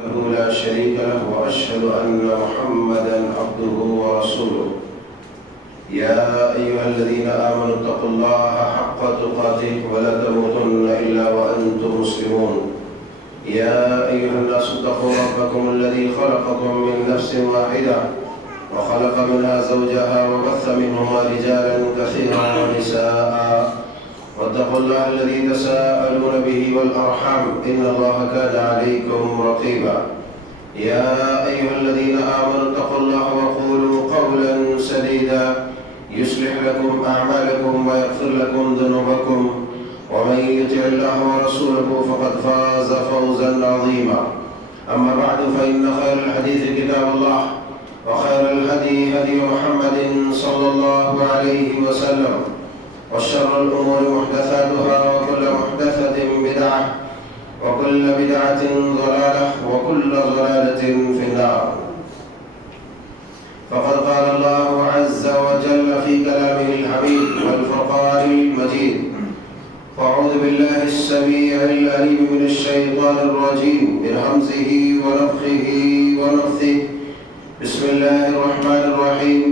وحده لا شريك له وأشهد أن محمدا عبده ورسوله. يا أيها الذين آمنوا اتقوا الله حق تقاته ولا تموتن إلا وأنتم مسلمون. يا أيها الناس اتقوا ربكم الذي خلقكم من نفس واحدة وخلق منها زوجها وبث منهما رجالا كثيرا ونساء واتقوا الله الذي تساءلون به والأرحام إن الله كان عليكم رقيبا. يا أيها الذين آمنوا اتقوا الله وقولوا قولا سديدا يصلح لكم أعمالكم ويغفر لكم ذنوبكم ومن يطع الله ورسوله فقد فاز فوزا عظيما. أما بعد فإن خير الحديث كتاب الله وخير الهدي هدي محمد صلى الله عليه وسلم وشر الأمور محدثاتها وكل محدثة بدعة وكل بدعة ضلالة وكل ضلالة في النار. فقد قال الله عز وجل في كلامه الحميد والفرقان المجيد: أعوذ بالله السميع العليم من الشيطان الرجيم من همزه ونفخه ونفثه. بسم الله الرحمن الرحيم.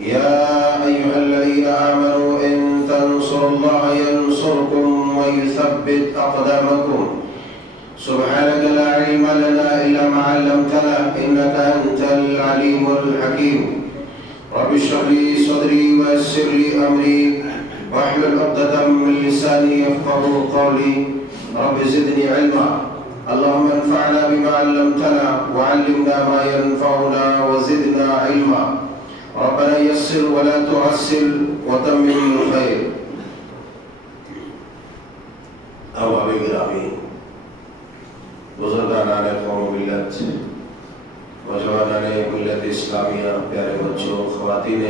يا أيها الذين آمنوا إن تنصروا الله ينصركم ويثبت أقدامكم. سبحانك لا علم لنا إلا ما علمتنا إنك أنت العليم الحكيم. رب اشرح لي صدري ويسر لي أمري واحلل عقدة من لساني يفقهوا قولي. رب زدني علما. اللهم انفعنا بما علمتنا وعلمنا ما ينفعنا وزدنا علما. ربنا يسر ولا تعسر وتمم الخير. أحباب گرامی، بزرگان قوم ملت، نوجوانان ملت اسلامیہ، پیارے بچوں، خواتین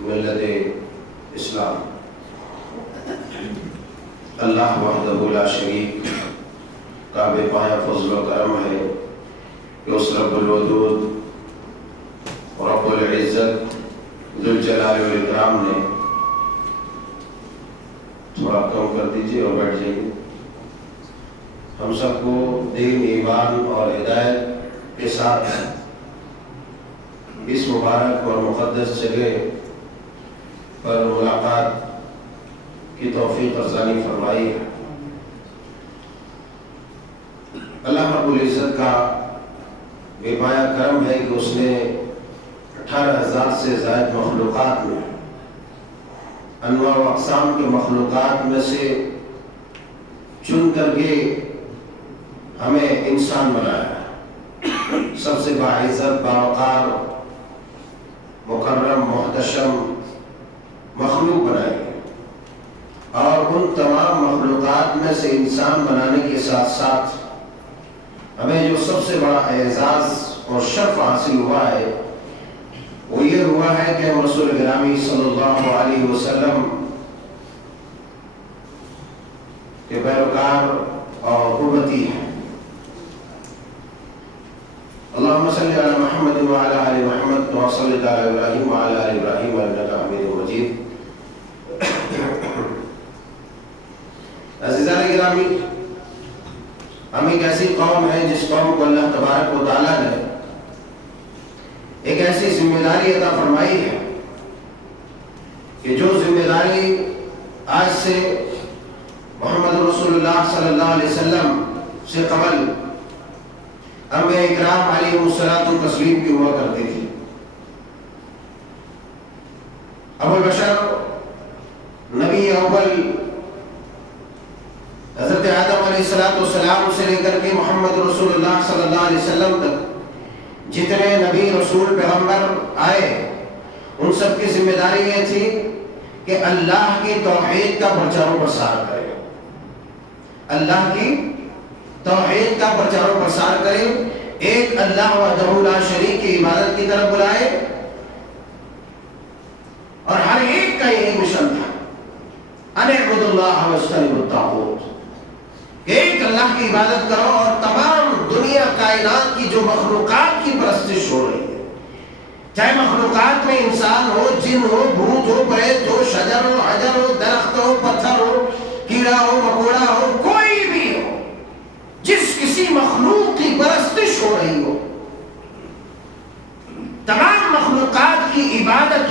ملت اسلام، اللہ وحدہ لا شریک کا بے پایا فضل و کرم ہے کہ اس رب الودود رب العزت ذوالجلال والاکرام نے، تھوڑا کم کر دیجئے اور بیٹھ جائیے، ہم سب کو دین، ایمان اور ہدایت کے ساتھ اس مبارک اور مقدس جگہ پر ملاقات کی توفیق ارزانی فرمائی ہے۔ اللہ رب العزت کا بے پایا کرم ہے کہ اس نے 18,000 سے زائد مخلوقات میں، انواع و اقسام کے مخلوقات میں سے چن کر کے ہمیں انسان بنایا، سب سے باعزت، باوقار، مکرم، محتشم مخلوق بنائے، اور ان تمام مخلوقات میں سے انسان بنانے کے ساتھ ساتھ ہمیں جو سب سے بڑا اعزاز اور شرف حاصل ہوا ہے وہ یہ ہوا ہے کہ ہم رسول گرامی صلی اللہ علیہ وسلم کے پیروکار اور قربتی ہیں۔ اللہم صلی علی محمد وعلی آل محمد کما صلیت علی ابراہیم وعلی آل ابراہیم انک حمید مجید۔ عزیزان گرامی، ہم ایک ایسی قوم ہے جس قوم کو اللہ تبارک و تعالیٰ نے ایک ایسی ذمہ داری عطا فرمائی ہے کہ جو ذمہ داری آج سے محمد رسول اللہ صلی اللہ علیہ وسلم سے قبل انبیاء اکرام علیہ الصلوۃ والتسلیم کی ہوا کرتی تھی۔ ابو البشر، نبی اول حضرت آدم علیہ السلام سے لے کر کے محمد رسول اللہ صلی اللہ علیہ وسلم تک جتنے نبی، رسول، پیغمبر آئے، ان سب کی ذمہ داری یہ تھی کہ اللہ کی توحید کا پرچار و پرسار کرے، اللہ کی توحید کا پرچار و پرسار کرے، ایک اللہ وحدہ لا شریک کی عبادت کی طرف بلائے، اور ہر ایک کا یہی مشن تھا، ان اعبدوا اللہ واجتنبوا الطاغوت، کہ ایک اللہ کی عبادت کرو اور تمام دنیا کائنات کی جو مخلوقات کی پرستش ہو رہی ہے، چاہے مخلوقات میں انسان ہو، جن ہو، بھوت ہو، پریت ہو، شجر ہو، حجر ہو، درخت ہو، پتھر ہو، کیڑا ہو، مکوڑا ہو، کوئی بھی ہو، جس کسی مخلوق کی پرستش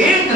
1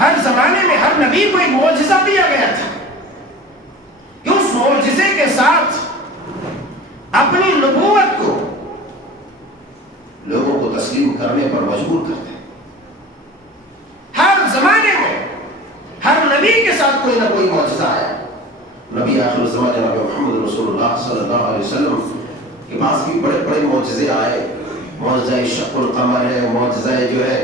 ہر زمانے میں ہر نبی کو ایک معجزہ دیا گیا تھا کہ اس معجزے کے ساتھ اپنی نبوت کو لوگوں کو تسلیم کرنے پر مجبور کرتے. ہر زمانے میں ہر نبی کے ساتھ کوئی نہ کوئی معجزہ آیا. نبی آخر الزمان جناب محمد رسول اللہ صلی اللہ علیہ وسلم کے پاس بھی بڑے بڑے معجزے آئے. معجزہ شق القمر ہے, معجزہ جو ہے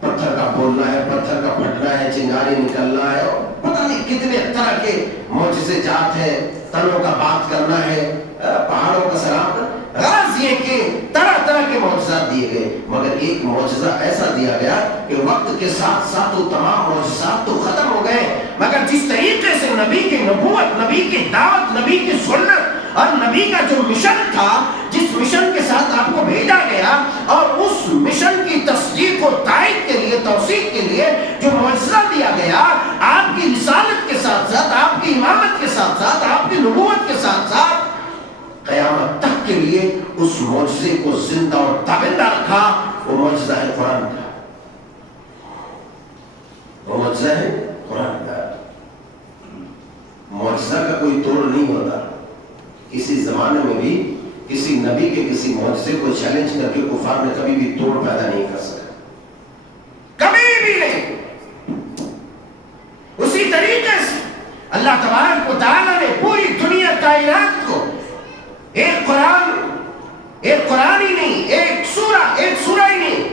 پتھر کا بولنا ہے, پتھر کا پھٹنا ہے, چنگاری نکلنا ہے, اور پتہ نہیں کتنے طرح کے معجزے جات ہیں. تنوں کا بات کرنا ہے, پہاڑوں کا سلام کرنا. غرض یہ کہ طرح طرح کے معجزات دیے گئے, مگر ایک معجزہ ایسا دیا گیا کہ وقت کے ساتھ ساتھ وہ تمام معجزات تو ختم ہو گئے, مگر جس طریقے سے نبی کی نبوت, نبی کی دعوت, نبی کی سنت اور نبی کا جو مشن تھا, جس مشن کے ساتھ آپ کو بھیجا گیا, اور اس مشن کی تصدیق و تائید کے لیے, توثیق کے لیے جو معجزہ دیا گیا, آپ کی رسالت کے ساتھ ساتھ, آپ کی امامت کے ساتھ ساتھ, آپ کی نبوت کے ساتھ ساتھ قیامت تک کے لیے اس معجزے کو زندہ اور تابندہ رکھا. وہ معجزہ ہے قرآن کا, وہ معجزہ ہے قرآن کا. معجزہ کا کوئی توڑ نہیں ہوتا. کسی زمانے میں بھی کسی نبی کے کسی معجزے کو چیلنج کر کے کفار نے کبھی بھی توڑ پیدا نہیں کر سکا, کبھی بھی نہیں. اسی طریقے سے اللہ تبارک و تعالیٰ نے پوری دنیا کائنات کو ایک قرآن ہی نہیں, ایک سورہ ہی نہیں,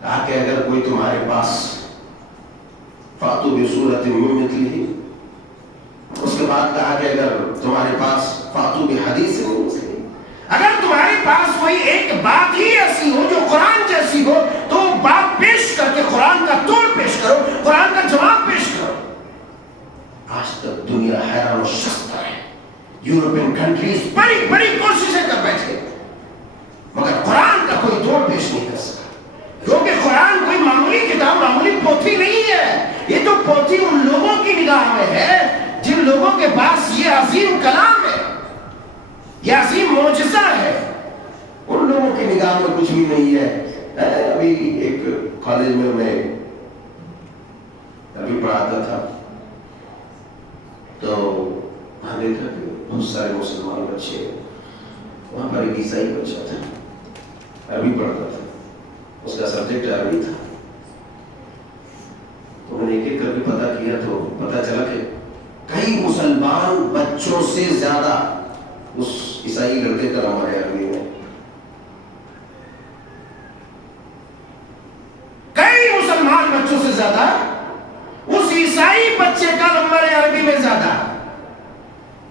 کہا کہ اگر کوئی تمہارے پاس فاتو بسورۃ من مثلہ, اس کے بعد کہا کہ اگر تمہارے پاس فاتو بحدیث من مثلہ, اگر تمہارے پاس کوئی ایک بات ہی ایسی ہو جو قرآن جیسی ہو, تو بات پیش کر کے قرآن کا توڑ پیش کرو, قرآن کا جواب پیش کرو. آج تک دنیا حیران و شستہ ہے. یورپین کنٹریز بڑی بڑی کوششیں کر بیٹھے, مگر قرآن کا کوئی توڑ پیش نہیں کر سکا, کیونکہ قرآن کوئی معمولی کتاب, معمولی پوتھی نہیں ہے. یہ تو پوتھی ان لوگوں کی نگاہ میں ہے جن لوگوں کے پاس یہ عظیم کلام ہے, یہ عظیم معجزہ ہے. ان لوگوں کی نگاہ میں کچھ بھی نہیں ہے. ابھی ایک کالج میں ابھی پڑھاتا تھا, تو وہاں دیکھا کہ بہت سارے مسلمان بچے, وہاں پر ایک عیسائی بچہ تھا, عربی پڑھتا تھا, اس کا سبجیکٹ عربی تھا. تو میں نے ایک ایک کر کے پتہ کیا تو پتہ چلا کہ کئی مسلمان بچوں سے زیادہ اس عیسائی لڑکے کا نمبر ہے عربی میں. کئی مسلمان بچوں سے زیادہ اس عیسائی بچے کا نمبر ہے عربی میں زیادہ.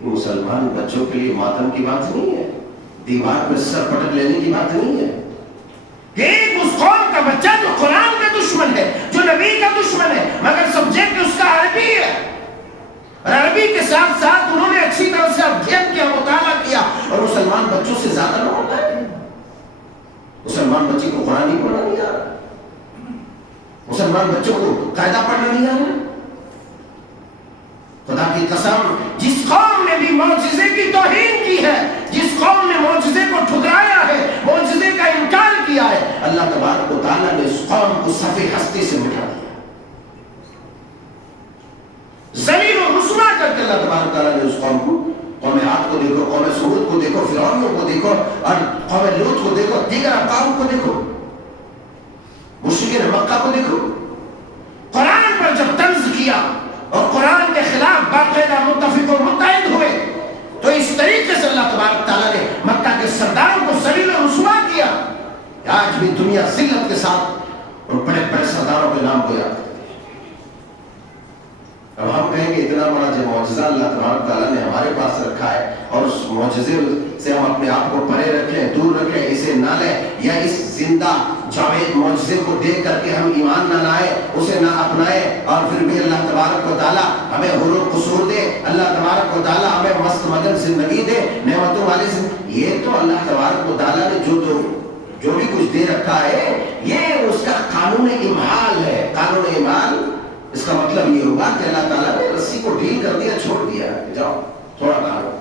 مسلمان بچوں کے لیے ماتم کی بات نہیں ہے, دیوار پہ سر پٹک لینے کی بات نہیں ہے. ایک اس قوم کا بچہ جو قرآن کا دشمن ہے, جو نبی کا دشمن ہے, مگر سبجیکٹ اس کا عربی ہے, اور عربی کے ساتھ ساتھ انہوں نے اچھی طرح سے ادھین کیا, مطالعہ کیا, اور مسلمان بچوں سے زیادہ نہ ہوتا ہے. مسلمان بچے کو قرآن ہی پڑھنا نہیں آ رہا, مسلمان بچوں کو قاعدہ پڑھنا نہیں آ رہا. خدا کی قسم, جس قوم نے بھی معجزے کی توہین کی ہے, جس قوم نے معجزے کو ٹھکرایا ہے, معجزے کا انکار کیا ہے, اللہ تبارک و تعالیٰ نے اس قوم کو صفحہ ہستی سے مٹا دیا. ذلیل و رسوا کر کے اللہ تبارک و تعالیٰ نے اس قوم کو, قوم عاد کو دیکھو, قوم سمود کو دیکھو, فرعونوں کو دیکھو, اور قوم لوط کو دیکھو, دیگر اقوام کو دیکھو, مشرکین مکہ کو دیکھو. قرآن پر جب طنز کیا اور قرآن کے خلاف باقاعدہ متفق و متحد ہوئے, تو اس طریقے سے اللہ تبارک تعالیٰ نے مکہ کے سرداروں کو ذلیل و رسوا کیا. آج بھی دنیا ذلت کے ساتھ ان بڑے بڑے سرداروں کے نام کو یاد کرتی ہے. اب ہم کہیں کہ اتنا بڑا جو معجزہ اللہ تبارک تعالیٰ نے ہمارے پاس رکھا ہے, اور اس معجزے سے ہم اپنے آپ کو پرے رکھیں, دور رکھیں, اسے نہ لیں, یا اس زندہ جاوید معجزے کو دیکھ کر کے ہم ایمان نہ لائیں, اسے نہ اپنائیں, اور پھر بھی اللہ تبارک و تعالیٰ ہمیں حور و قصور دے, اللہ تبارک و تعالیٰ ہمیں مست مگن زندگی دے, نعمتوں والی زندگی. یہ تو اللہ تبارک و تعالیٰ نے جو بھی کچھ دے رکھا ہے, یہ اس کا قانون امحال ہے. قانون امحال, اس کا مطلب یہ ہوگا کہ اللہ تعالیٰ نے رسی کو ڈھیل کر دیا, چھوڑ دیا, جاؤ تھوڑا کھا لو.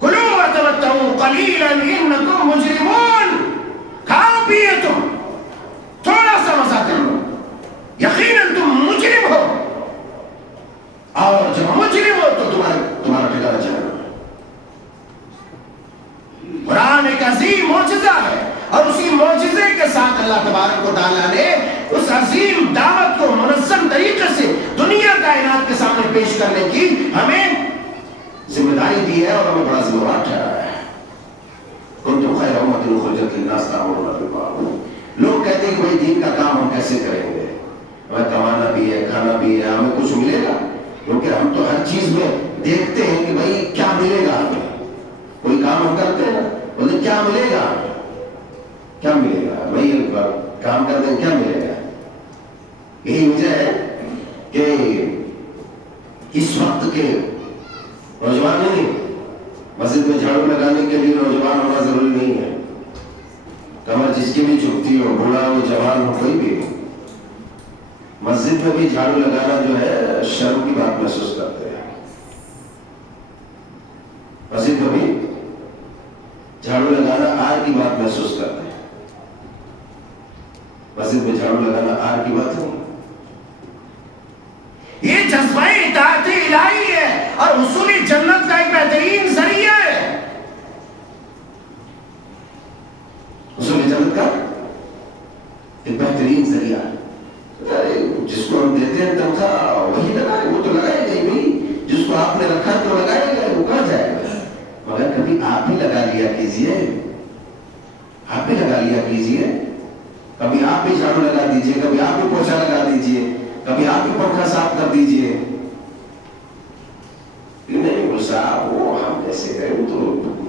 کلوا وتمتعوا قلیلا انکم مجرمون. کھاؤ پیے تم، تھوڑا سا مزہ کر لو، یقیناً تم مجرم ہو، اور جب مجرم ہو تو تمہارا ٹھکانہ جہنم. قرآن ایک عظیم معجزہ ہے، اور اسی معجزے کے ساتھ اللہ تبارک و تعالیٰ نے اس عظیم دعوت کو منظم طریقے سے دنیا کائنات کے سامنے پیش کرنے کی ہمیں ذمہ داری دی ہے، اور ہمیں بڑا ذمہ دار ٹھہرایا ہے. کنتم خیر امۃ اخرجت للناس تأمرون بالمعروف. لوگ کہتے ہیں کہ بھائی دین کا کام ہم کیسے کریں گے، ہمیں کمانا بھی ہے، کھانا بھی ہے، ہمیں کچھ ملے گا؟ کیونکہ ہم تو ہر چیز میں دیکھتے ہیں کہ بھائی کیا ملے گا ہمیں. کوئی کام ہم کرتے ہیں نا، بولے کیا ملے گا، کیا ملے گا بھائی، کام کرتے ہیں کیا ملے گا. یہی وجہ ہے کہ اس وقت کے نوجوان نہیں، مسجد میں جھاڑو لگانے کے لیے نوجوان ہونا ضروری نہیں ہے. کمر جس کی بھی جھکتی ہو، بوڑھا ہو، جوان ہو، کوئی بھی ہو، مسجد میں بھی جھاڑو لگانا جو ہے شرم کی بات محسوس کرتے ہیں. مسجد میں بھی جھاڑو لگانا آر کی بات محسوس کرتے ہیں. مسجد میں جھاڑو لگانا آر کی بات نہیں. یہ جذبہ اطاعت الہی ہے اور حصول جنت کا ایک بہترین ذریعہ ہے. حصول جنت کا ایک بہترین ذریعہ. جس کو ہم دیتے ہیں تنخواہ وہی لگائے، وہ تو لگائے گا ہی بھائی. جس کو آپ نے رکھا تو لگائے گا، وہ کہاں جائے گا. مگر کبھی آپ بھی لگا لیا کیجئے، آپ بھی لگا لیا کیجئے. کبھی آپ بھی جھاڑو لگا دیجئے، کبھی آپ بھی پوچھا لگا دیجئے، کبھی آپ بھی پنکھا صاف کر دیجئے. نہیں وہ صاحب وہ ہم کیسے کریں، وہ تو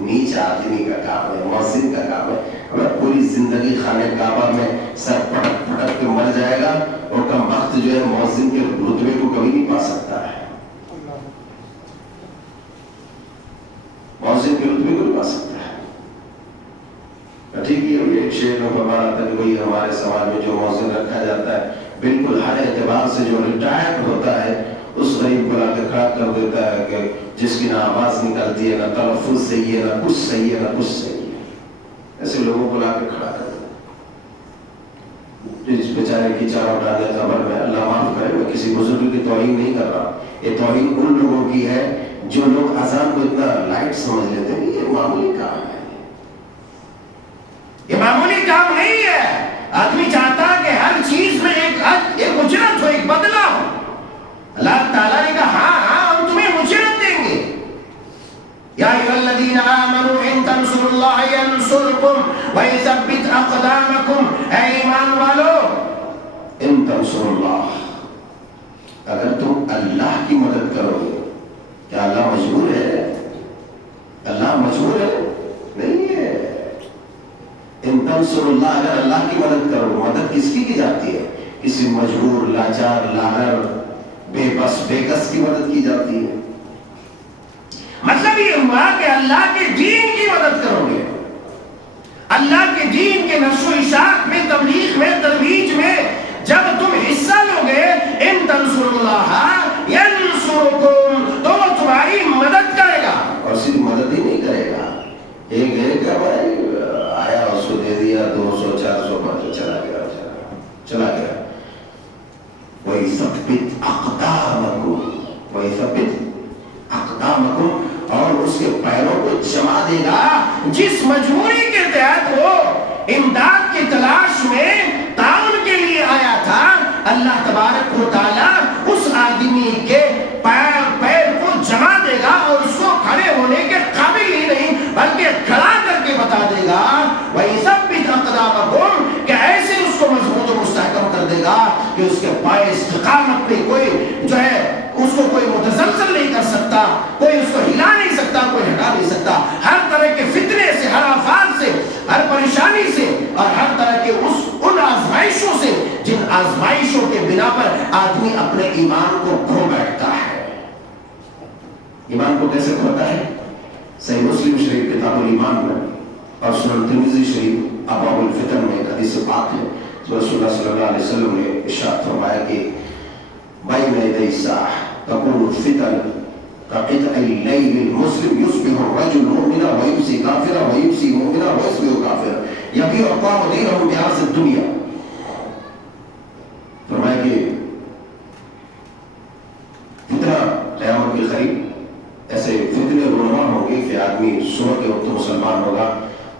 نیچ آدمی کا کام ہے، مؤذن کا کام ہے. ہمیں پوری زندگی خانہ کعبہ میں سر پٹک پٹک کے مر جائے گا، اور کم وقت جو ہے مؤذن کے رتبے کو کبھی نہیں پا سکتا ہے. مؤذن کے رتبے کو نہیں پا سکتا ہے. ٹھیک ہے، ایک شعر میں فرمایا تھا کہ وہی ہمارے سماج میں جو مؤذن رکھا جاتا ہے بالکل ہر اعتبار سے جو ریٹائرڈ ہوتا ہے اس غریب کو لا کے کھڑا کر دیتا ہے کہ جس کی نہ آواز نکلتی ہے، نہ تلفظ صحیح ہے، نہ کچھ صحیح ہے، نہ کچھ صحیح ہے. ایسے لوگوں کو لا کے کھڑا کر دیتا ہے. جس بیچارے کی چار اٹھانے قبر میں، اللہ معاف کرے، میں کسی بزرگ کی توہین نہیں کر رہا. یہ توہین ان لوگوں کی ہے جو لوگ اذان کو اتنا لائٹ سمجھ لیتے ہیں کہ یہ معمولی کام ہے. یہ معمولی کام نہیں ہے. آدمی چاہتا ہے کہ ہر چیز میں ایک اجرت ہو، ایک بدلہ ہو. اللہ تعالیٰ نے کہا ہاں ہم تمہیں اجرت دیں گے. یا ایھا الذین آمنوا ان تنصروا اللہ ینصرکم ویثبت اقدامکم. اے ایمان والو، ان تنصروا اللہ، اگر تم اللہ کی مدد کرو گے. کیا اللہ مجبور ہے؟ اللہ مجبور ہے؟ نہیں ہے. ان تنصروا اللہ، اگر اللہ کی مدد کرو، مدد کس کی جاتی ہے؟ کسی مجبور، لاچار، لاغر، بے بس، بے کس کی مدد کی جاتی ہے. مطلب یہ ہوا کہ اللہ کے دین کی مدد کرو گے. اللہ کے دین کے نشر و اشاعت میں، تبلیغ میں، ترویج میں جب تم حصہ لو گے، ان تنصروا اللہ ینصرکم، تو وہ تمہاری مدد کرے گا. اور صرف مدد ہی نہیں کرے گا، ایک ہے کہ بھائی آیا اس کو دے دیا 200 400 500 چلا گیا. وَيَثَبِّتْ أَقْدَامَكُمْ، وَيَثَبِّتْ أَقْدَامَكُمْ، اور اس کے پیروں کو جما دے گا. جس مجبوری کے تحت وہ امداد کی تلاش میں تعاون کے لیے آیا تھا، اللہ تبارک و تعالیٰ اس آدمی کے پیر کو جما دے گا، اور اس کو کھڑے ہونے کے قابل ہی نہیں بلکہ کھڑا کر کے بتا دے گا. وَيَثَبِّتْ أَقْدَامَكُمْ، کہ ایسے اس کو مضبوط و مستحکم کر دے گا کہ اس کے پائے استقامت پہ کوئی جو ہے اس کو کوئی متزلزل نہیں کر سکتا، کوئی اس کو ہلا نہیں سکتا، کوئی ہٹا نہیں سکتا. ہر طرح کے فتنے سے، ہر آفات سے، ہر پریشانی سے، اور ہر طرح کے ان آزمائشوں سے جن آزمائشوں کے بنا پر آدمی اپنے ایمان کو کھو بیٹھتا ہے. ایمان کو کیسے کھوتا ہے؟ صحیح مسلم شریف کتاب الایمان میں اور سنن ترمذی شریف ابواب الفتن میں ایک حدیث پاک ہے. رسول اللہ صلی اللہ علیہ وسلم نے ارشاد فرمایا کہ بین یدی الساعہ تکون الفتن كقطع الليل المسلم يصبح الرجل مؤمنا ويمسي كافرا ويمسي مؤمنا ويصبح كافرا يبيع قوم دينهم بعرض الدنيا. فرمایا کہ فتنہ قیامت کے قریب ایسے فتنے رونما ہوں گے کہ آدمی صبح کے وقت مسلمان ہوگا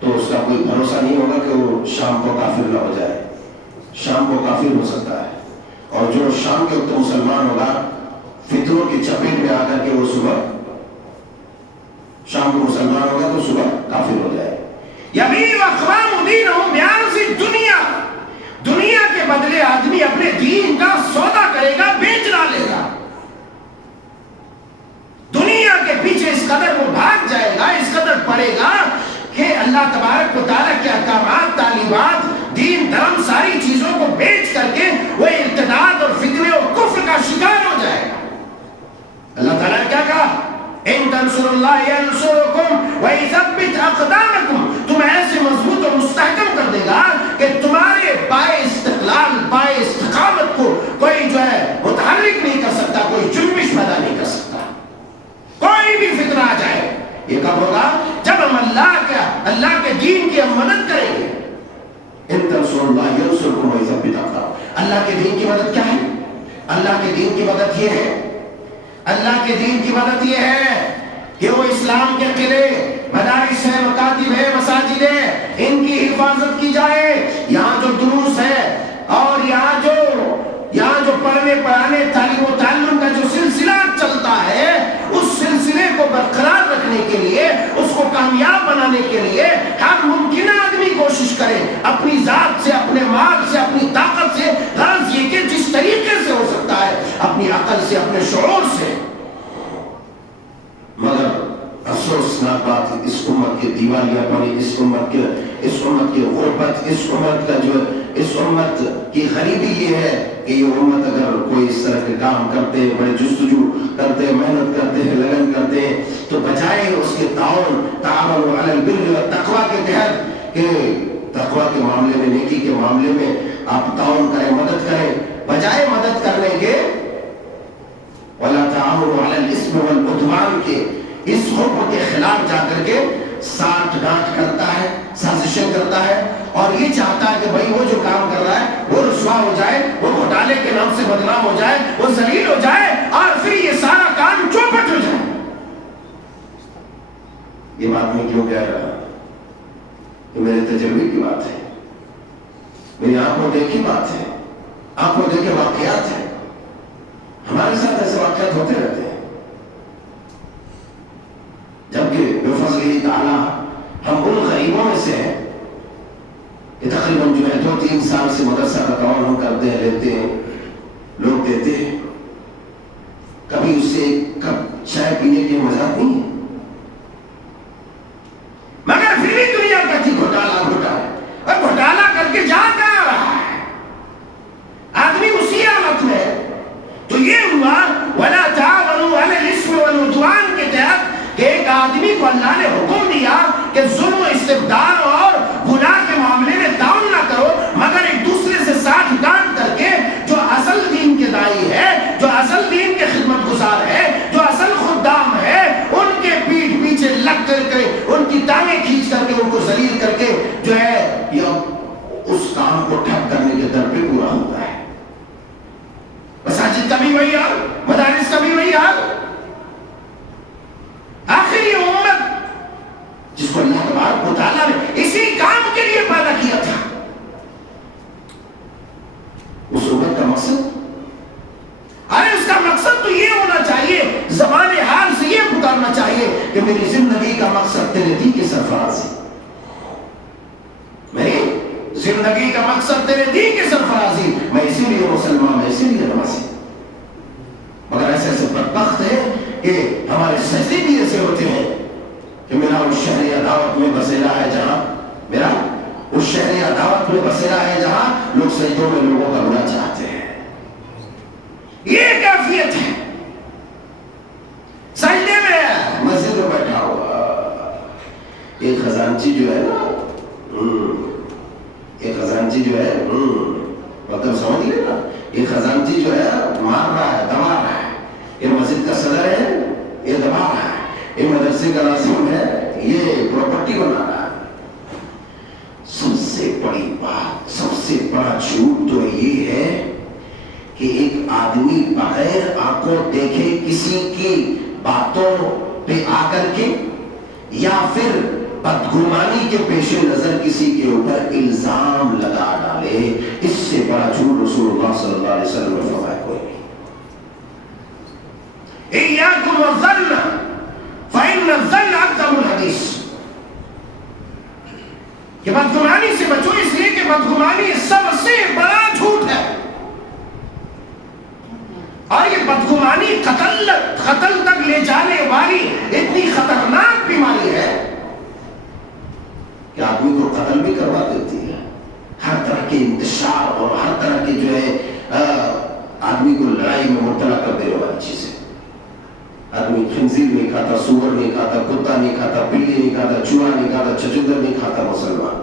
تو اس کا کوئی بھروسہ نہیں ہوگا کہ وہ شام کو کافر نہ ہو جائے. شام کو کافر ہو سکتا ہے، اور جو شام کے وقت مسلمان ہوگا فتنوں کی چپیٹ میں آ کر کے وہ صبح شام کو مسلمان ہوگا تو صبح کافر ہو جائے. یبیع اقوام دینہم بعرض الدنیا، دنیا کے بدلے آدمی اپنے دین کا سودا کرے گا، بیچ ڈالے گا. دنیا کے پیچھے اس قدر وہ بھاگ جائے گا، اس قدر پڑے گا کہ اللہ تبارک و تعالیٰ کے احکامات، تعلیمات، دین دھرم ساری چیزوں کو بیچ کر کے وہ ارتداد اور فتنے اور کفر کا شکار ہو جائے گا. اللہ تعالیٰ نے کیا کہا؟ ان تنصروا اللہ ینصرکم ویثبت اقدامکم، تم ایسے مضبوط اور مستحکم کر دے گا کہ تمہارے پائے استقلال، پائے استقامت کو کوئی جو ہے متحرک نہیں کر سکتا، کوئی جنبش پیدا نہیں کر سکتا. کوئی بھی فتنہ آ جائے. یہ کب ہوگا؟ جب ہم اللہ کے دین کی ہم مدد کریں گے. ان تنصروا اللہ ینصرکم ویثبت اقدامکم. اللہ کے دین کی مدد کیا ہے؟ اللہ کے دین کی مدد یہ ہے، اللہ کے دین کی مدد یہ ہے کہ وہ اسلام کے قلعے، مدارس ہیں، مکاتب ہے، مساجد ہے، ان کی حفاظت کی جائے. یہاں جو دروس ہے اور یہاں جو پڑھنے پڑھانے تعلیم و تعلم کا جو سلسلہ چلتا ہے، اس سلسلے کو برقرار رکھنے کے لیے، اس کو کامیاب بنانے کے لیے ہر ممکنہ آدمی کوشش کرے، اپنی ذات سے، اپنے مال سے، اپنی طاقت سے. غرض یہ کہ جس طریقے سے ہو سکتا ہے، اپنی عقل سے، اپنے شعور سے. مگر افسوسناک بات اس امت کے دیوالیہ پانی، اس امت کی غربت، اس امت کی غریبی یہ ہے کہ یہ امت اگر کوئی اس طرح کے کام کرتے ہیں، بڑے جستجو کرتے ہیں، محنت کرتے ہیں، لگن کرتے ہیں، تو بجائے اس کے تعاون علی البر والتقوی کے تحت کہ تقوی کے معاملے میں، نیکی کے معاملے میں آپ تعاون کریں، مدد کریں، بجائے مدد کرنے کے وَلَا تَعَاوَنُوا عَلَى الْإِثْمِ وَالْعُدْوَانِ کے اس حکم کے خلاف جا کر کے سانٹ گانٹ کرتا ہے، سازشیں کرتا ہے، اور یہ چاہتا ہے کہ بھئی وہ جو کام کر رہا ہے وہ رسوا ہو جائے، وہ گھوٹالے کے نام سے بدنام ہو جائے، وہ ذلیل ہو جائے، اور پھر یہ سارا کام چوپٹ ہو جائے. یہ بات میں کیوں کہہ رہا ہوں؟ یہ میرے تجربے کی بات ہے، میری آنکھوں دیکھی بات ہے، آنکھوں دیکھے واقعات ہیں. ہمارے ساتھ ایسے واقعات ہوتے رہتے ہیں. جبکہ بفضلہ تعالیٰ ہم ان غریبوں میں سے ہیں کہ تقریباً جو ہے 2-3 سال سے مدرسہ کا تعاون ہم کرتے ہیں، لیتے ہیں، لوگ دیتے ہیں. کبھی اس سے ایک کپ چائے پینے کی مزاق نہیں ہے، مگر پھر بھی دنیا کہتی گھوٹالا اور گھوٹالا کر کے جا کہاں رہا ہے آدمی اسی حالت میں. تو یہ ہوا وَلَا تَعَاوَنُوا عَلَى الْإِثْمِ وَالْعُدْوَانِ کے تحت کہ ایک آدمی کو اللہ نے حکم دیا کہ ظلم و استبداد اور گناہ کے معاملے میں تعاون نہ کرو، مگر ایک دوسرے سے ساتھ گانٹ کر کے جو اصل دین کے داعی ہے، جو اصل دین کے خدمت گزار ہے، جو اصل خدام ہے، ان کے پیٹھ پیچھے لگ کر کے ان کی ٹانگیں کھینچ کر کے ان کو ذلیل کر کے جو ہے یہ اس کام کو ٹھپ کرنے کے در پہ پورا ہوتا ہے. مساجد کا بھی وہی حال، مدارس کا بھی وہی حال. آخر یہ امت جس کو اللہ تبارک و تعالیٰ نے اسی کام کے لیے پیدا کیا تھا، اس امت کا مقصد، ارے اس کا مقصد تو یہ ہونا چاہیے، زبان حال سے یہ پکارنا چاہیے کہ میری زندگی کا مقصد تیرے دین کی سرفرازی، میری زندگی کا مقصد تیرے دین کی سرفرازی، میں اسی لیے مسلمان، میں اسی لیے نمازی. مگر ایسے بدبخت ہے کہ ہمارے سجدے بھی ایسے ہوتے ہیں کہ میرا اس شہر عداوت میں بسیرا ہے جہاں، میرا اس شہر عداوت میں بسیرا ہے جہاں لوگ سجدوں میں لوگوں کا بنا چاہتے ہیں. یہ کیفیت ہے. سجدے میں مسجد میں بیٹھا ہوا ایک خزانچی جو ہے نا، ایک خزانچی جو ہے مطلب سمجھ لینا، یہ خزانچی جو ہے مار رہا ہے، دبا رہا ہے. یہ مسجد کا صدر ہے، یہ دبا رہا ہے، یہ مدرسے کا لازم ہے، یہ پراپرٹی بنا رہا ہے۔ سب سے بڑی بات، سب سے بڑا جھوٹ تو یہ ہے کہ ایک آدمی بغیر آنکھوں دیکھے کسی کی باتوں پہ آ کر کے یا پھر بدگمانی کے پیش نظر کسی کے اوپر الزام لگا ڈالے، اس سے بڑا جھوٹ رسول اللہ صلی اللہ علیہ وسلم نے فرمایا کوئی نہیں۔ ایاکم والظن فإن الظن أكذب الحدیث، کہ بدگمانی سے بچو، اس لیے کہ بدگمانی سب سے بڑا جھوٹ ہے، اور یہ بدگمانی قتل تک لے جانے والی اتنی خطرناک بیماری ہے کہ آدمی کو قتل بھی کروا دیتی ہے۔ ہر طرح کے انتشار اور ہر طرح کے جو ہے آدمی کو لڑائی میں مبتلا کر دینے والی چیزیں۔ آدمی خنزیر نہیں کھاتا، سور نہیں کھاتا، کتا نہیں کھاتا، بلی نہیں کھاتا، چوہا نہیں کھاتا، چچندر نہیں کھاتا مسلمان،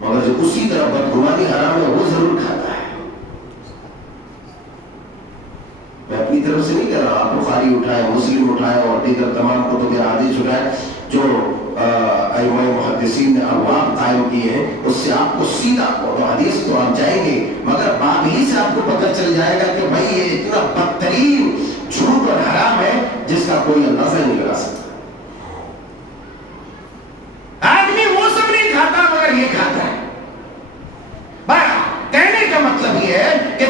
مگر جو اسی طرح بدگمانی حرام ہے وہ ضرور کھاتا ہے۔ میں اپنی طرف سے نہیں کہہ رہا، آپ بخاری اٹھائے، مسلم اٹھائے اور دیگر تمام کتب احادیث اٹھائے جو ائمہ محدثین نے ابواب قائم کیے ہیں، اس سے آپ کو سیدھا اور حدیث تو آپ جائیں گے، مگر باب ہی سے آپ کو پتہ چل جائے گا کہ بھائی یہ اتنا بدترین جھوٹ اور حرام ہے جس کا کوئی اندازہ نہیں لگا سکتا۔ آدمی وہ سب نہیں کھاتا مگر یہ کھاتا ہے۔ کہنے کا مطلب یہ ہے کہ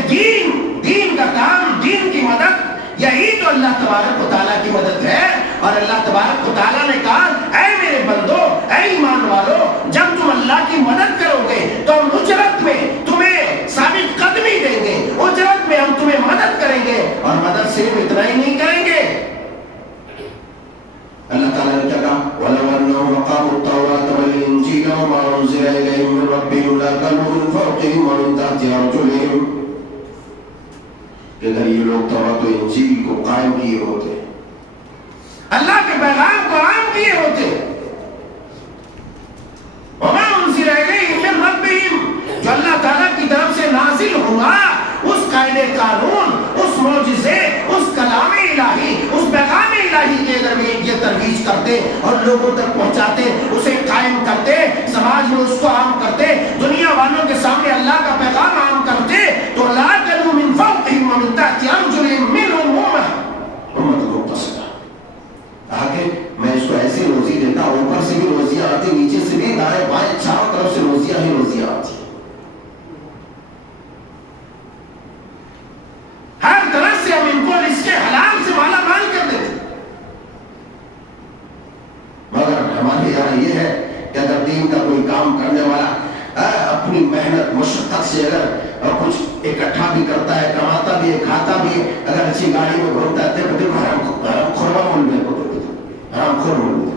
دین کا کام، دین کی مدد، یہی تو اللہ تبارک و تعالیٰ کی مدد ہے۔ اور اللہ تبارک و تعالیٰ نے کہا اے میرے بندو، اے ایمان والو، جب تم اللہ کی مدد کرو گے تو ہم اجرت میں تمہیں ثابت قدمی دیں گے، اجرت میں ہم تمہیں مدد کریں گے، اور مدد صرف اتنا ہی نہیں کریں گے۔ اللہ تعالیٰ نے کیا کہا؟ وَلَوْ أَنَّهُمْ أَقَامُوا التَّوْرَاةَ وَالْإِنْجِيلَ وَمَا أُنزِلَ إِلَيْهِم مِّن رَّبِّهِمْ لَأَكَلُوا مِن فَوْقِهِمْ وَمِن تَحْتِ أَرْجُلِهِمْ، کہ اگر یہ لوگ تورات و انجیل کو قائم کیے ہوتے، اللہ کے پیغام کو عام کیے ہوتے، وَمَا أُنزِلَ إِلَيْهِم مِّن رَّبِّهِمْ، جو اللہ تعالیٰ کی طرف سے نازل ہوا، اس قاعدے قانون، اس معجزے، اس کلام الہی، اس پیغام الہی کے اگر یہ ترویج کرتے اور لوگوں تک پہنچاتے، اسے قائم کرتے، سماج میں اس کو عام کرتے، دنیا والوں کے سامنے اللہ کا پیغام عام کرتے، تو لَأَكَلُوا مِن فَوْقِهِمْ وَمِن تَحْتِ أَرْجُلِهِم مِّنْهُمْ أُمَّةٌ مُقْتَصِدَةٌ۔ کہا کہ میں اس کو ایسی روزی دیتا، اوپر سے بھی روزیاں آتی، نیچے سے بھی، دائیں بائیں چاروں طرف سے روزیاں ہی روزیاں آتی، ہر طرح سے ہم ان کو اس کے حلال سے مالا مال کر دیتے۔ مگر ہمارے یہاں یہ ہے کہ اگر دین کا کوئی کام کرنے والا اپنی محنت مشقت سے اگر کچھ اکٹھا بھی کرتا ہے، کماتا بھی ہے، کھاتا بھی ہے، اگر اچھی گاڑی میں گھومتا ہے، دیکھو حرام خورما مول میں حرام خور مول،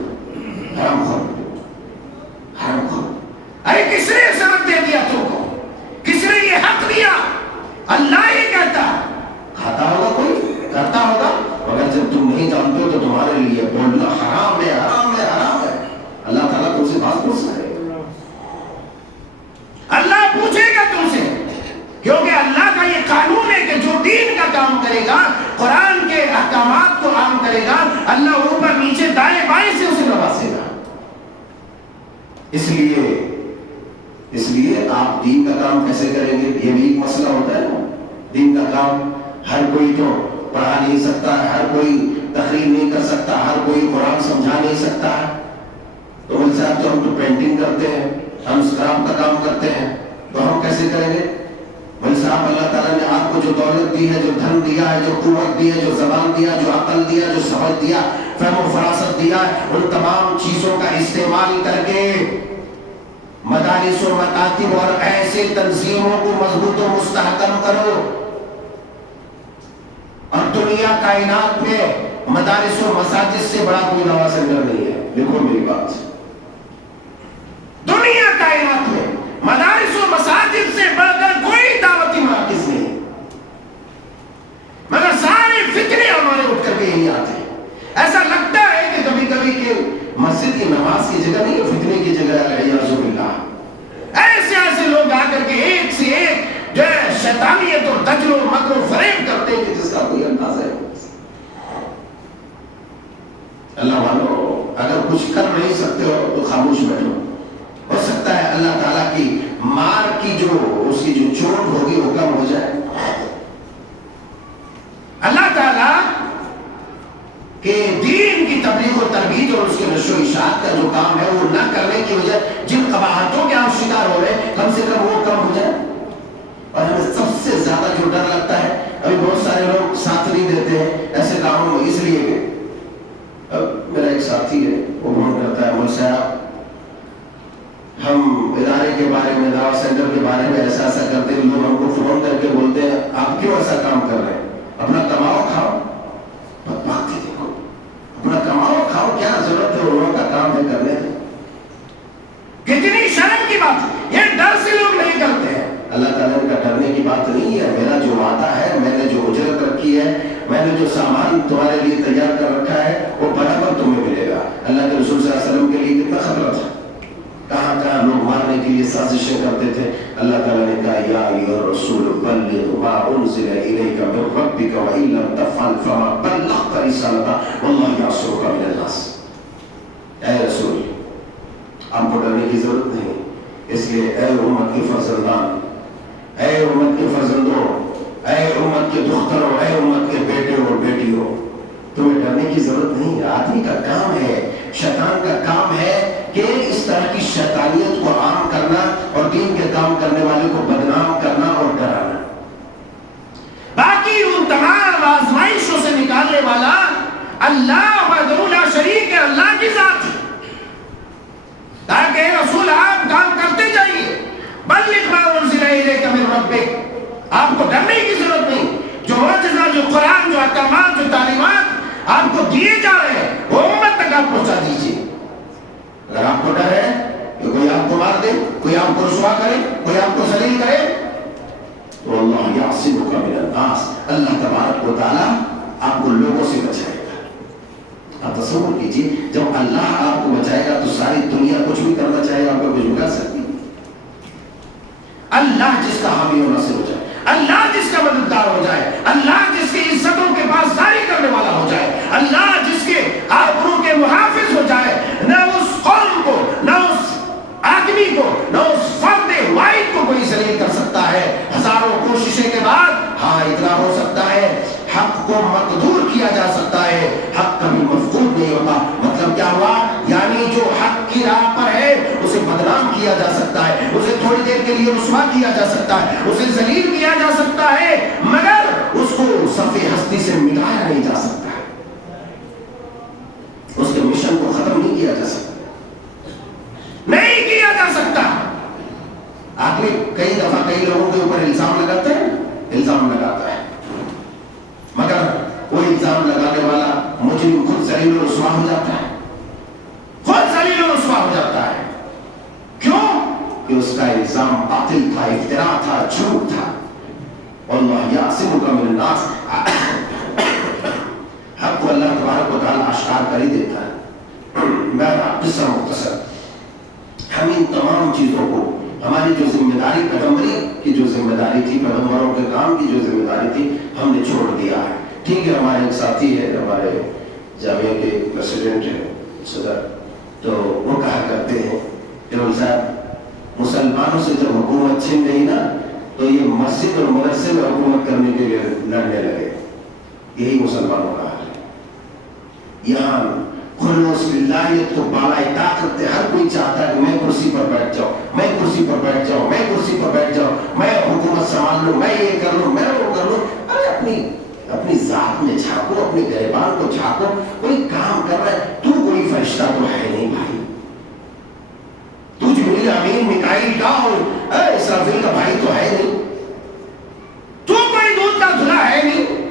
حرام خور، حرام خور۔ ارے کس نے سبق دے دیا تم کو؟ کس نے یہ حق دیا؟ اللہ ہی کہتا۔ کھاتا ہوگا کوئی، کرتا ہوگا، مگر جب تم نہیں جانتے ہو تو تمہارے لیے بولنا حرام ہے، حرام ہے، حرام ہے۔ اللہ تعالیٰ تم سے بات پوچھ رہے، اللہ پوچھے گا تم سے، کیونکہ اللہ کا یہ قانون ہے کہ جو دین کا کام کرے گا، قرآن کے احکامات کو عام کرے گا، اللہ اوپر نیچے دائیں بائیں سے اسے نوازے گا۔ اس لیے آپ دین کا کام کیسے کریں گے؟ یہ بھی ایک مسئلہ ہوتا ہے نا۔ دین کا کام ہر کوئی تو پڑھا نہیں سکتا ہے، ہر کوئی تقریر نہیں کر سکتا، ہر کوئی قرآن سمجھا نہیں سکتا ہے، تو مل صاحب تو ہم تو پینٹنگ کرتے ہیں، ہم اسکراب کا کام کرتے ہیں، تو ہم کیسے کریں گے؟ مل صاحب اللہ تعالیٰ نے آپ کو جو دولت دی ہے، جو دھن دیا ہے، جو قوت دی ہے، جو زبان دیا، جو عقل دیا، جو سمجھ دیا، فہم و فراست دیا، ان تمام چیزوں کا استعمال کر کے مدارس و مکاتب اور ایسے تنظیموں کو مضبوط و مستحکم کرو۔ اور دنیا کائنات میں مدارس و مساجد سے بڑا کوئی دعویٰ سینٹر نہیں ہے، دیکھو میری بات، دنیا کائنات میں مدارس و مساجد سے بڑھ کر کوئی دعوتی مراکز نہیں، مگر سارے فتنے ہمارے اٹھ کر کے یہی آتے ہیں۔ ایسا لگتا ہے کہ کبھی کبھی کہ مسجد کی نماز کی جگہ نہیں ہے، فتنے کی جگہ ہے، اعوذ باللہ۔ ایسے لوگ آ کر کے ایک سے ایک جو ہے شیطانیت اور دجل و مکر و فریب کرتے ہیں کہ جس کا کوئی اندازہ ہے۔ اگر کچھ کر نہیں سکتے ہو تو خاموش بیٹھو. ہو سکتا ہے اللہ تعالیٰ کی مار کی جو اس کی جو چوٹ ہوگی وہ کم ہو جائے. اللہ تعالیٰ کہ دین کی تبلیغ و ترویج اور اس کے نشر و اشاعت کا جو کام ہے وہ نہ کرنے کی وجہ جن قباحتوں کے آپ شکار ہو رہے ہیں کم سے کم وہ کم ہو جائے. اور ہمیں سب سے زیادہ جو ڈر لگتا ہے, ابھی بہت سارے لوگ ساتھ نہیں دیتے ہیں ایسے کاموں میں, اس لیے کہ اب میرا ایک ساتھی ہے وہ فون کرتا ہے, مجھ سے آپ ہم ادارے کے بارے میں, دعوت سینٹر کے بارے میں ایسا ایسا کرتے ہیں. لوگ ہم کو فون کر کے بولتے ہیں آپ کیوں ایسا کام کر رہے ہیں, اپنا کماؤ کھاؤ. دیکھو اپنا کماؤ کھاؤ, کیا ضرورت ہے, انہوں کا کام ہے کرنے. کتنی شرم کی بات ہے, یہ ڈر سے لوگ نہیں کرتے ہیں. اللہ تعالیٰ کا ڈرنے کی بات نہیں ہے. میرا جو وعدہ ہے, میں نے جو اجرت رکھی ہے, میں نے جو سامان تمہارے لیے تیار کر رکھا ہے وہ برابر تمہیں ملے گا. اللہ کے رسول صلی اللہ علیہ وسلم کے لیے کتنا خطرہ تھا, کہاں کہاں لوگ مارنے کے لیے سازشیں کرتے تھے. اللہ تعالیٰ نے کہا یا ایھا الرسول بلغ ما انزل الیک من ربک وان لم تفعل فما بلغت رسالته واللہ یعصمک من الناس. اے رسول, آپ کو ڈرنے کی ضرورت نہیں, اس لیے اے امت کے فرزندان, اے امت کے فرزندوں, اے امت کے دختروں, اے امت کے بیٹے اور بیٹیوں, تمہیں ڈرنے کی ضرورت نہیں. آدمی کا کام ہے, شیطان کا کام ہے کہ اس طرح کی شیطانیت کو عام کرنا اور دین کے کام کرنے والے کو بدنام کرنا اور ڈرانا. باقی ان تمام آزمائشوں سے نکالنے والا اللہ وحدہ لا شریک ہے, اللہ کی ذات ہے. تاکہ رسول آپ کام کرتے جائیے. بلغ ما انزل الیک من ربک, آپ کو ڈرنے کی ضرورت نہیں. جو معجزہ, جو قرآن, جو احکامات, جو تعلیمات آپ کو دیے جا رہے ہیں وہ امت تک آپ پہنچا دیجیے. اگر آپ کو ڈر ہے کہ کوئی آپ کو مار دے, کوئی آپ کو رسوا کرے, کوئی آپ کو ذلیل کرے, تو اللہ یعصمک من الناس, اللہ تبارک و تعالیٰ آپ کو لوگوں سے بچائے گا. آپ تصور کیجیے, جب اللہ آپ کو بچائے گا تو ساری دنیا کچھ بھی کرنا چاہے آپ کو کچھ بھی کر سکتی. اللہ جس کا حامی و ناصر ہو جائے, اللہ جس کا مددگار ہو جائے, اللہ جس کی عزتوں کے پاسداری کرنے والا ہو جائے, اللہ جس کے آبرو کے محافظ ہو جائے, نہ اس قوم کو, نہ اس آدمی کو, نہ اس فرد واحد کو کوئی ذلیل کر سکتا ہے. ہزاروں کوششیں کے بعد ہاں اتنا ہو سکتا ہے, حق کو مقدور کیا جا سکتا ہے, حق کبھی مفقود نہیں ہوتا. مطلب کیا ہوا, یعنی جو حق کی راہ پر ہے اسے بدنام کیا جا سکتا ہے, اسے تھوڑی دیر کے لیے رسوا کیا جا سکتا ہے, اسے ذلیل کیا جا سکتا ہے, مگر اس کو صف ہستی سے مٹایا نہیں جا سکتا ہے, اس کے مشن کو ختم نہیں کیا جا سکتا, نہیں کیا جا سکتا. آدمی کئی دفعہ کئی لوگوں کے اوپر الزام لگاتا ہے, الزام لگاتا ہے, مگر وہ الزام لگانے والا مجرم خود ذلیل و رسوا ہو جاتا ہے, خود ذلیل و رسوا ہو جاتا ہے. کیوں؟ کہ اس کا الزام باطل تھا, افترا تھا, جھوٹ تھا. واللہ یعصمک من الناس, حق کو اللہ تبارک و تعالیٰ اشکار کر ہی دیتا ہے. بہرحال قصہ مختصر, ہم ان تمام چیزوں کو, ہماری جو ذمہ داری, پیغمبری کی جو ذمہ داری تھی, پیغمبروں کے کام کی جو ذمہ داری تھی, ہم نے چھوڑ دیا ہے. ٹھیک ہے, ہمارے ایک ساتھی ہے, ہمارے جامعہ کے پریسیڈنٹ ہیں, صدر, تو وہ کہا کرتے ہیں کہ صاحب مسلمانوں سے جب حکومت چھن گئی نا تو یہ مسجد اور مدرسے میں حکومت کرنے کے لیے لڑنے لگے. یہی مسلمانوں کا حال ہے. یہاں خلوص باللہیت کو بالائے طاقت ہے, ہر کوئی چاہتا ہے کہ میں کرسی پر بیٹھ جاؤں, میں کرسی پر بیٹھ جاؤں, میں کرسی پر بیٹھ جاؤں, میں حکومت سنبھال لوں, میں یہ کر لوں, میں وہ کر لوں. ارے اپنی ذات میں جھانکو, اپنے گریبان کو جھانکو. کوئی کام کر رہا ہے, تو کوئی فرشتہ تو ہے نہیں بھائی, تو جبریل امین میکائیل کا اور اسرافیل کا بھائی تو ہے نہیں, تو کوئی دودھ کا دھلا ہے نہیں.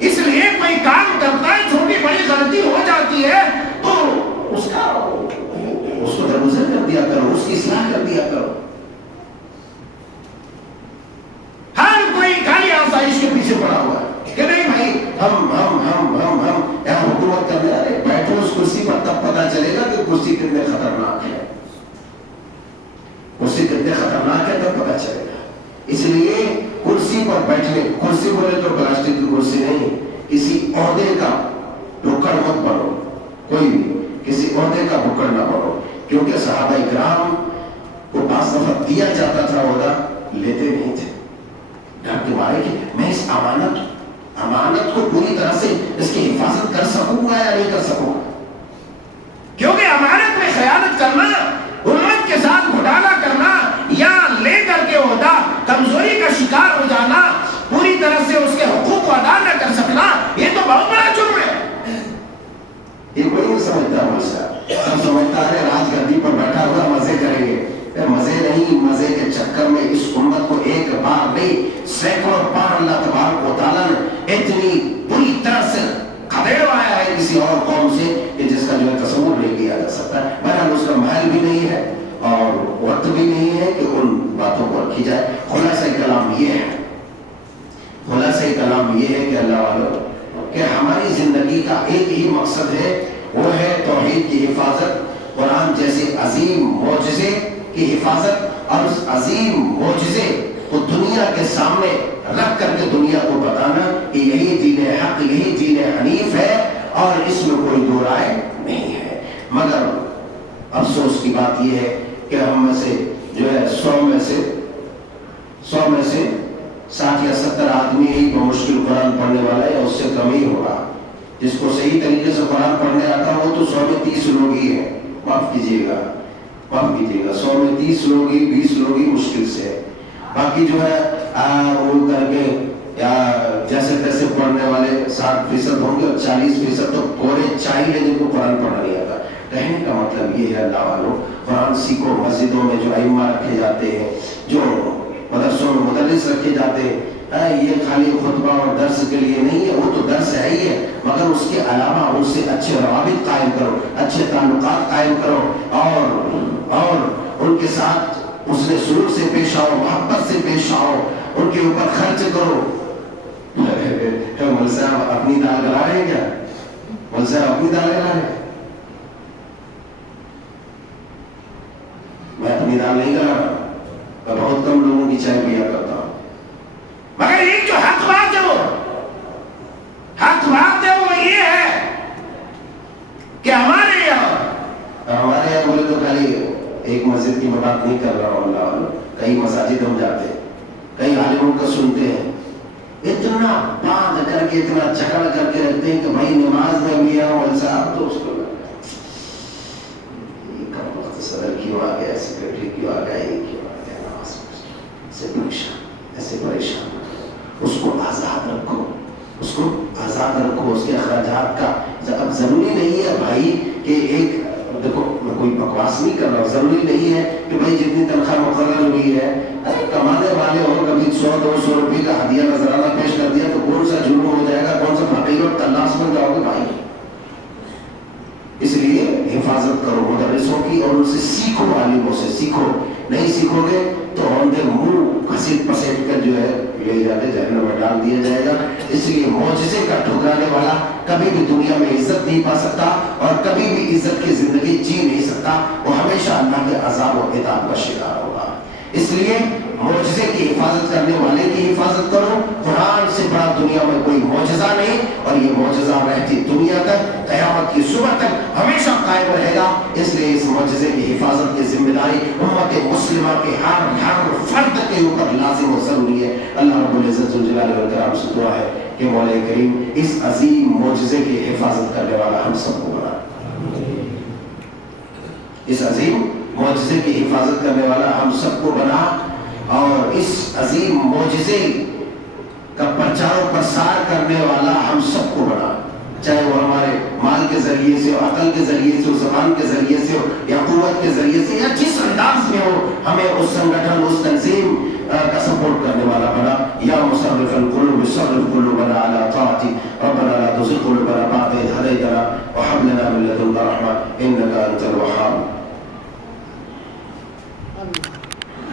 اس لیے کوئی کام کرتا ہے, چھوٹی بڑی غلطی ہو جاتی ہے تو اس کو درگزر کر دیا کرو, اس کی اصلاح کر دیا کرو. ہر کوئی خالی آسائش کے پیچھے پڑا ہوا ہے کہ نہیں بھائی ہم یہاں حکومت کرنے آ رہے, بیٹھو اس کرسی پر, تب پتا چلے گا کہ کرسی کتنے خطرناک ہے, کرسی کتنے خطرناک ہے تب پتا چلے گا. اس لیے کرسی پر بیٹھنے, کرسی بولے تو پلاسٹک کی کرسی نہیں, کسی عہدے کا ٹوکر مت بنو. کوئی بھی کسی عہدے کا بکڑ نہ بنو، کیونکہ صحابہ اکرام کو بعض دفعہ دیا جاتا تھا عہدہ، لیتے نہیں تھے، ڈر کے مارے کہ میں اس امانت کو پوری طرح سے اس کی حفاظت کر سکوں گا یا نہیں کر سکوں گا، کیونکہ امانت میں خیانت کرنا، امت کے ساتھ گھٹالا کرنا یا لے کر کے عہدہ کمزوری کا شکار ہو جانا، پوری طرح سے اس کے حقوق کو ادا نہ کر سکنا، یہ تو بہت بڑا جرم ہے۔ یہ کوئی نہیں سمجھتا، سب سمجھتا ہے راج گدی پر بیٹھا ہوا مزے کریں گے، مزے نہیں، مزے کے چکر میں اس امت کو ایک بار نہیں سینکڑوں بار اللہ تبارک و تعالیٰ نے اتنی بری طرح سے کھدیڑوایا ہے کسی اور قوم سے کہ جس کا جو ہے تصور نہیں کیا جا سکتا ہے۔ بہرحال اس کا محل بھی نہیں ہے اور وقت بھی نہیں ہے کہ ان باتوں کو رکھی جائے۔ خلاصہ کلام یہ ہے، خلاصہ کلام یہ ہے کہ اللہ والوں کہ ہماری زندگی کا ایک ہی مقصد ہے، وہ ہے توحید کی حفاظت، قرآن جیسے عظیم معجزے کی حفاظت، اور اس عظیم معجزے کو دنیا کے سامنے رکھ کر کے دنیا کو بتانا کہ یہی دین حق، یہی دین حنیف ہے اور اس میں کوئی دو رائے نہیں ہے۔ مگر افسوس کی بات یہ ہے کہ ہم میں سے جو ہے 100 میں سے 60 یا 70 آدمی ہی بمشکل قرآن پڑھنے والا ہے، یا اس سے کم ہی ہوگا۔ جس کو صحیح طریقے سے قرآن پڑھنے آتا ہو تو 100 میں 30 لوگ ہی ہیں، معاف کیجیے گا 100 میں 30 لوگ ہی، 20 لوگ ہی مشکل سے، باقی جو ہے وہ کر کے یا جیسے تیسے پڑھنے والے 60% ہوں گے اور 40% تو کورے چاہیے جن کو قرآن پڑھنا نہیں آتا۔ کہنے کا مطلب یہ ہے اللہ والوں، قرآن سیکھو، مسجدوں میں جو ائمہ رکھے جاتے ہیں، جو مدرسوں میں مدرس رکھے جاتے ہیں، یہ خالی خطبہ اور درس کے لیے نہیں ہے، وہ تو درس ہے ہی ہے، مگر اس کے علاوہ ان سے اچھے روابط قائم کرو، اچھے تعلقات قائم کرو اور ان کے ساتھ اس نے سلوک سے پیش آؤ، محبت سے پیش آؤ، ان کے اوپر خرچ کرو۔ مول صاحب اپنی دال گلا رہے ہیں کیا؟ مول صاحب اپنی دال گلا رہے ہیں؟ میں اپنی دال نہیں گلا رہا، میں بہت کم لوگوں کی چائے پیا کرتا ہوں، مگر ایک جو حق بات ہے وہ یہ ہے کہ ہمارے یہاں بولے تو خالی ایک مسجد کی میں بات نہیں کر رہا ہوں، اللہ کئی مساجد ہم جاتے ہیں، کئی عالموں کا سنتے ہیں، اتنا باندھ کر کے اتنا جھگڑ کر کے رکھتے ہیں کہ بھائی نماز میں بھی آؤ مول صاحب تو اس کو صدر کیوں آ گیا، سیکرٹری کیوں آ گیا، یہ کیوں آ گیا، نماز ایسے پریشان، اس کو آزاد رکھو، اس کو آزاد رکھو، اس کے اخراجات کا اب ضروری نہیں ہے بھائی کہ ایک دیکھو میں کوئی بکواس نہیں کر رہا ہوں، ضروری نہیں ہے کہ بھائی جتنی تنخواہ مقرر ہوئی ہے کمانے والے ہو، کبھی 100-200 روپے کا ہدیہ نذرانہ پیش کر دیا تو کون سا جرم ہو جائے گا، کون سا فقیر اور تلاش بن جاؤ گے بھائی۔ اس لیے حفاظت کرو مدرسوں کی اور ان سے سیکھو، عالموں سے سیکھو، نہیں سیکھو گے تو اندھے منہ گھسیٹ پسیٹ کر جو ہے لے جاتے جہنم میں ڈال دیا جائے گا۔ اس لیے معجزے کا ٹھکرانے والا کبھی بھی دنیا میں عزت نہیں پا سکتا اور کبھی بھی عزت کی زندگی جی نہیں سکتا، وہ ہمیشہ اللہ کے عذاب و عقاب کا شکار ہوگا۔ اس لیے معجزے کی حفاظت کرنے والے کی حفاظت کرو، قرآن سے بڑا دنیا میں کوئی معجزہ نہیں، اور یہ معجزہ رہتی دنیا تک، قیامت کی صبح تک ہمیشہ قائم رہے گا۔ اس لیے اس معجزے کی حفاظت کی ذمہ داری امت مسلمہ کے ہر فرد کے اوپر لازم و ضروری ہے۔ اللہ رب العزت ذوالجلال والاکرام سے دعا ہے کہ مولا کریم اس عظیم معجزے کی حفاظت کرنے والا ہم سب کو بنا، اس عظیم معجزے کی حفاظت کرنے والا ہم سب کو بنا، اور اس عظیم معجزے کا پرچار و پرسار کرنے والا ہم سب کو بنا، چاہے وہ ہمارے مال کے ذریعے سے ہو، عقل کے ذریعے سے ہو، زبان کے ذریعے سے ہو، یا قوت کے ذریعے سے، یا جس انداز میں ہو، ہمیں اس سنگٹھن، اس تنظیم کا سپورٹ کرنے والا بنا۔ یا مصرف القلوب صرف قلوبنا علی طاعتک، ربنا لا تزغ قلوبنا بعد إذ هديتنا وهب لنا من لدنك رحمة إنك أنت الوهاب۔